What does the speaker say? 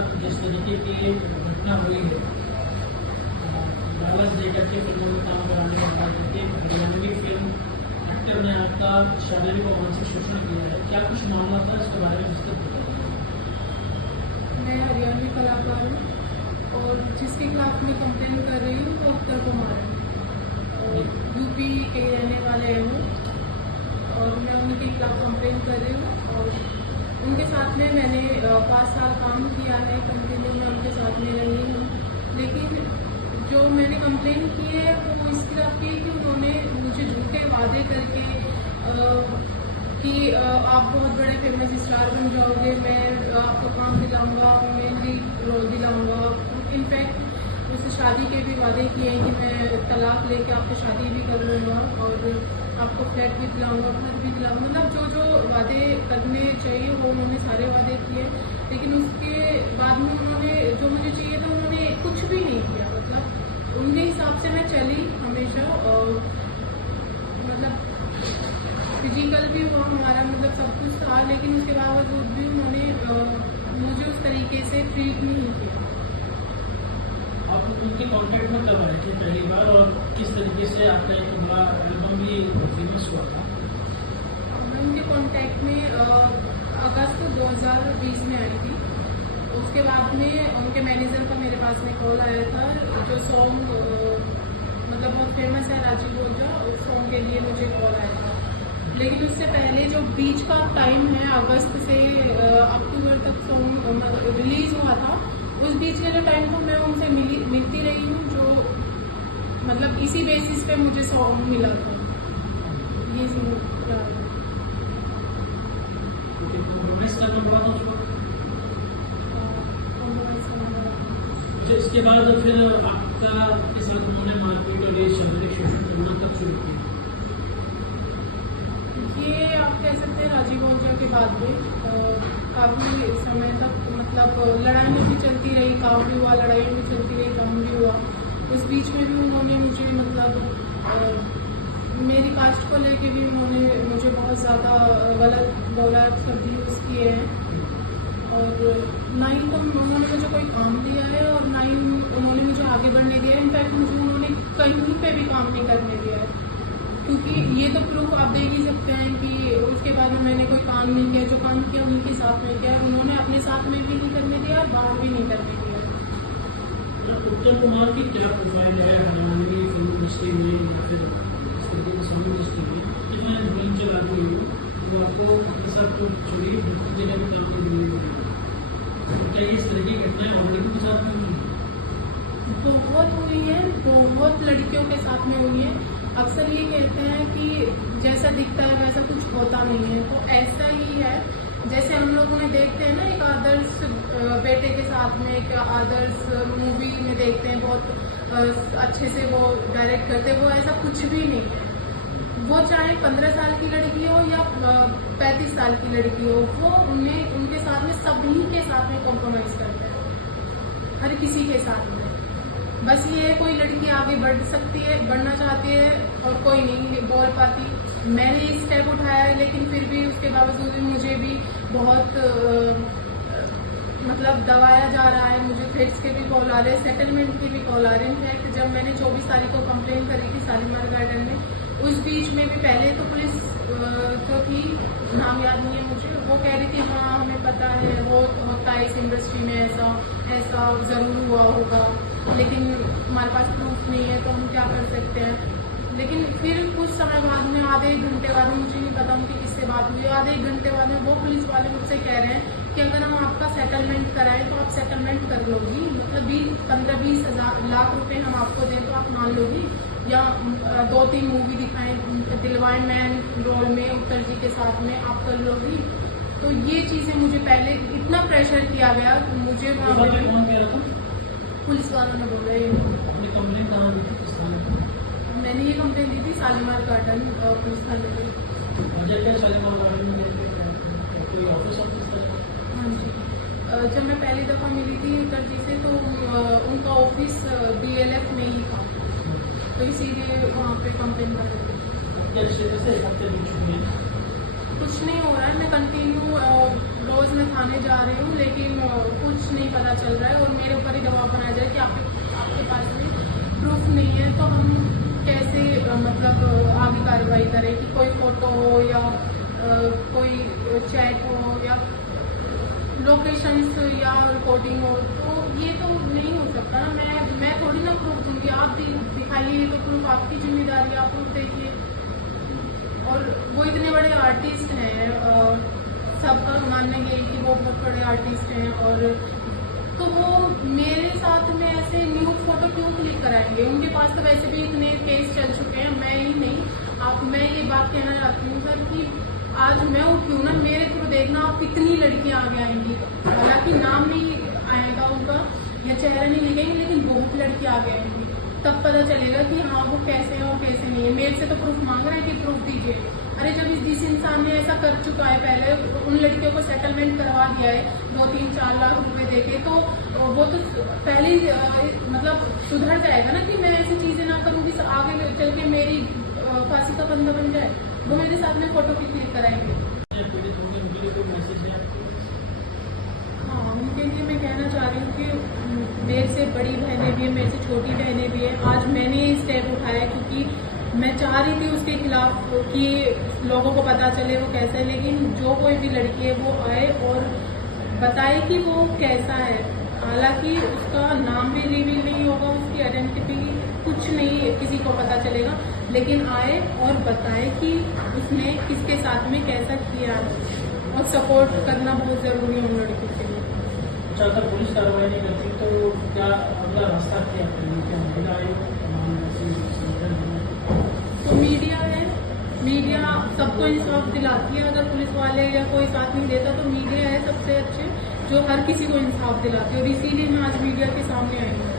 साथ जिस तरीके की घटना हुई है, लालच देकर के फिल्मों में काम कराने वाला क्योंकि हरियाणवी फिल्म एक्टर ने आपका शारीरिक और मानसिक शोषण किया है, क्या कुछ मामला था इसके बारे में विस्तृत बताइए। मैं हरियाणवी कलाकार हूँ और जिसके खिलाफ मैं कंप्लेन कर रही हूँ वो अख्तर कुमार है और यूपी के रहने वाले हैं वो, और मैं उनके खिलाफ कंप्लेन कर रही हूँ। और उनके साथ में मैंने 5 साल काम किया है, कंटिन्यू में उनके साथ में रही हूँ। लेकिन जो मैंने कंप्लेन की है वो इस खिलाफ की है कि उन्होंने मुझे झूठे वादे करके कि आप बहुत बड़े फेमस स्टार बन जाओगे, मैं आपको काम दिलाऊंगा, मेहंदी रोल दिलाऊंगा। इनफैक्ट उससे शादी के भी वादे किए हैं कि मैं तलाक लेके आपको शादी भी कर लूँगा और आपको फ्लैट भी दिलाऊंगा, घर भी दिलाऊंगा। मतलब जो जो वादे करने चाहिए वो उन्होंने सारे वादे किए, लेकिन उसके बाद में उन्होंने जो मुझे चाहिए था उन्होंने कुछ भी नहीं किया। मतलब उनके हिसाब से मैं चली हमेशा, और मतलब फिजिकल भी हुआ हमारा, मतलब सब कुछ था, लेकिन उसके बावजूद भी उन्होंने मुझे उस तरीके से ट्रीट नहीं किया। आप उनके कॉन्टैक्ट में कब आए थे पहली बार और किस तरीके से आपका एक बड़ा एल्बम भी फेमस हुआ था? मैं उनके कॉन्टैक्ट में अगस्त 2020 में आई थी। उसके बाद में उनके मैनेजर का मेरे पास में कॉल आया था, जो सॉन्ग मतलब बहुत फेमस है राजीव ओझा, उस सॉन्ग के लिए मुझे कॉल आया था। लेकिन उससे पहले जो बीच का टाइम है अगस्त से अक्टूबर तक सॉन्ग रिलीज हुआ था, उस बीच के जो टाइम को मैं उनसे मिलती रही हूँ, जो मतलब इसी बेसिस पे मुझे सॉन्ग मिला था। ये इसके बाद फिर आपका किस वक्त उन्होंने मारपीट और ये शारीरिक शोषण करना कब शुरू किया? ये आप कह सकते हैं राजीव ओझा के बाद में काफ़ी समय तक मतलब लड़ाइयाँ भी चलती रही, काम भी हुआ, लड़ाई भी चलती रही, काम भी हुआ। उस बीच में भी उन्होंने मुझे मतलब मेरी कास्ट को लेके भी उन्होंने मुझे बहुत ज़्यादा गलत बोला, शब्द यूज़ किए हैं। और ना ही तो उन्होंने मुझे कोई काम दिया है और ना ही उन्होंने मुझे आगे बढ़ने दिया है। इनफैक्ट मुझे उन्होंने कहीं पे भी काम नहीं करने दिया है, क्योंकि ये तो प्रूफ आप देख ही सकते हैं कि उसके बाद में मैंने कोई काम नहीं किया। जो काम किया उनके साथ में किया, उन्होंने अपने साथ में भी नहीं करने दिया और बाहर भी नहीं करने दिया। उत्तर कुमार की क्या प्रोफाइल है हरियाणवी फिल्म इंडस्ट्री में या फिर इस तरीके की फिल्म इंडस्ट्री में? कि मैं फिल्म चलाती हूँ तो आपको अपने साथ जो जुड़ी जगह में काम की जुड़ी हुई है, क्या इस तरह की घटनाएं और लड़कियों के साथ में हुई? बहुत हुई है, बहुत लड़कियों के साथ में हुई है। अक्सर ये कहते हैं कि जैसा दिखता है वैसा कुछ होता नहीं है, तो ऐसा ही है। जैसे हम लोग उन्हें देखते हैं ना एक आदर्श बेटे के साथ में, एक आदर्श मूवी में देखते हैं, बहुत अच्छे से वो डायरेक्ट करते हैं, वो ऐसा कुछ भी नहीं है। वो चाहे 15 साल की लड़की हो या 35 साल की लड़की हो, वो उन्हें उनके साथ में सभी के साथ में कॉम्प्रोमाइज़ करते हैं, हर किसी के साथ में। बस ये है कोई लड़की आगे बढ़ सकती है, बढ़ना चाहती है और कोई नहीं बोल पाती। मैंने इस स्टेप उठाया है, लेकिन फिर भी उसके बावजूद भी मुझे भी बहुत मतलब दबाया जा रहा है। मुझे थ्रेट्स के भी कॉल आ रहे हैं, सेटलमेंट के भी कॉल आ रहे हैं। इनफैक्ट जब मैंने 24 तारीख को कंप्लेन करी थी शालीमार गार्डन में, उस बीच में भी पहले तो पुलिस जो थी, नाम याद नहीं है मुझे, वो कह रही थी हाँ हमें पता है, वो होता है इस इंडस्ट्री में, ऐसा ऐसा ज़रूर हुआ होगा, लेकिन हमारे पास प्रूफ नहीं है तो हम क्या कर सकते हैं। लेकिन फिर कुछ समय बाद में, आधे एक घंटे बाद में, मुझे नहीं पता उनकी किससे बात हुई, आधे एक घंटे बाद में वो पुलिस वाले मुझसे कह रहे हैं कि अगर हम आपका सेटलमेंट कराएं तो आप सेटलमेंट कर लोगी, मतलब 15-20 लाख रुपए हम आपको दें तो आप मान लोगी, या 2-3 मूवी दिलवाएं मैन रोल में उत्तर जी के साथ में, आप कर लोगी। तो ये चीज़ें मुझे पहले इतना प्रेशर किया गया, मुझे पुलिस वालों ने बोला मैंने ये कंप्लेन दी थी शालीमार गार्डन पुलिस थाने में। हाँ जी, जब मैं पहली दफ़ा मिली थी उत्तर जी से तो उनका ऑफिस DLF में ही था, तो इसीलिए वहाँ पे कंप्लेन कर रही थी। कुछ नहीं हो रहा है, मैं कंटिन्यू रोज़ में थाने जा रही हूँ, लेकिन कुछ नहीं पता चल रहा है और मेरे ऊपर ही दबाव बनाया जाए कि आपके पास में प्रूफ नहीं है, तो हम कैसे मतलब आगे कार्रवाई करें कि कोई फोटो हो या कोई चैट हो या लोकेशंस या रिकॉर्डिंग हो, तो ये तो नहीं हो सकता ना। मैं थोड़ी ना प्रूफ दूंगी, आप दिखाइए तो प्रूफ आपकी जिम्मेदारी, आप प्रूफ देखिए। और वो इतने बड़े आर्टिस्ट हैं, सबका मानना ये है कि वो बहुत बड़े आर्टिस्ट हैं, और तो वो मेरे साथ में ऐसे न्यूड फोटो क्यों क्लिक कराएंगे? उनके पास तो वैसे भी इतने केस चल चुके हैं, मैं ही नहीं। मैं ये बात कहना चाहती हूँ सर कि आज मैं उठी हूँ ना, मेरे थ्रू देखना आप कितनी लड़कियां आगे आएंगी, हालांकि नाम नहीं आएगा उनका या चेहरा नहीं लिखेंगे, लेकिन बहुत लड़कियां आगे आएंगी, तब पता चलेगा कि हाँ वो कैसे है और कैसे नहीं है। मेरे से तो प्रूफ मांग रहे हैं कि प्रूफ दीजिए। अरे जब जिस इंसान ने ऐसा कर चुका है पहले, उन लड़कियों को सेटलमेंट करवा दिया है 2-3-4 लाख रुपए देके, तो वो तो पहले ही मतलब सुधर जाएगा ना कि मैं ऐसी चीजें ना करूँगी, आगे चल के मेरी फांसी का बंदा बन जाए। वो मेरे साथ में फोटो क्लिक कराएंगे। हाँ, उनके लिए मैं कहना चाह रही हूँ कि मेरे से बड़ी बहनें भी हैं, मेरे से छोटी बहनें भी हैं। आज मैंने ये स्टेप उठाया क्योंकि मैं चाह रही थी उसके खिलाफ कि लोगों को पता चले वो कैसा है, लेकिन जो कोई भी लड़की है वो आए और बताए कि वो कैसा है। हालांकि उसका नाम भी रिवील नहीं होगा, उसकी आइडेंटिटी कुछ नहीं किसी को पता चलेगा, लेकिन आए और बताए कि उसने किसके साथ में कैसा किया है, और सपोर्ट करना बहुत जरूरी है उन लड़कियों के लिए। अच्छा, अगर पुलिस कार्रवाई नहीं करती तो क्या अगला रास्ता क्या करेंगे? क्या महिला आयोग तो मीडिया है, मीडिया सबको इंसाफ दिलाती है। अगर पुलिस वाले या कोई साथ नहीं देता तो मीडिया है सबसे अच्छे, जो हर किसी को इंसाफ दिलाती है, और इसीलिए मैं आज मीडिया के सामने आई हूँ।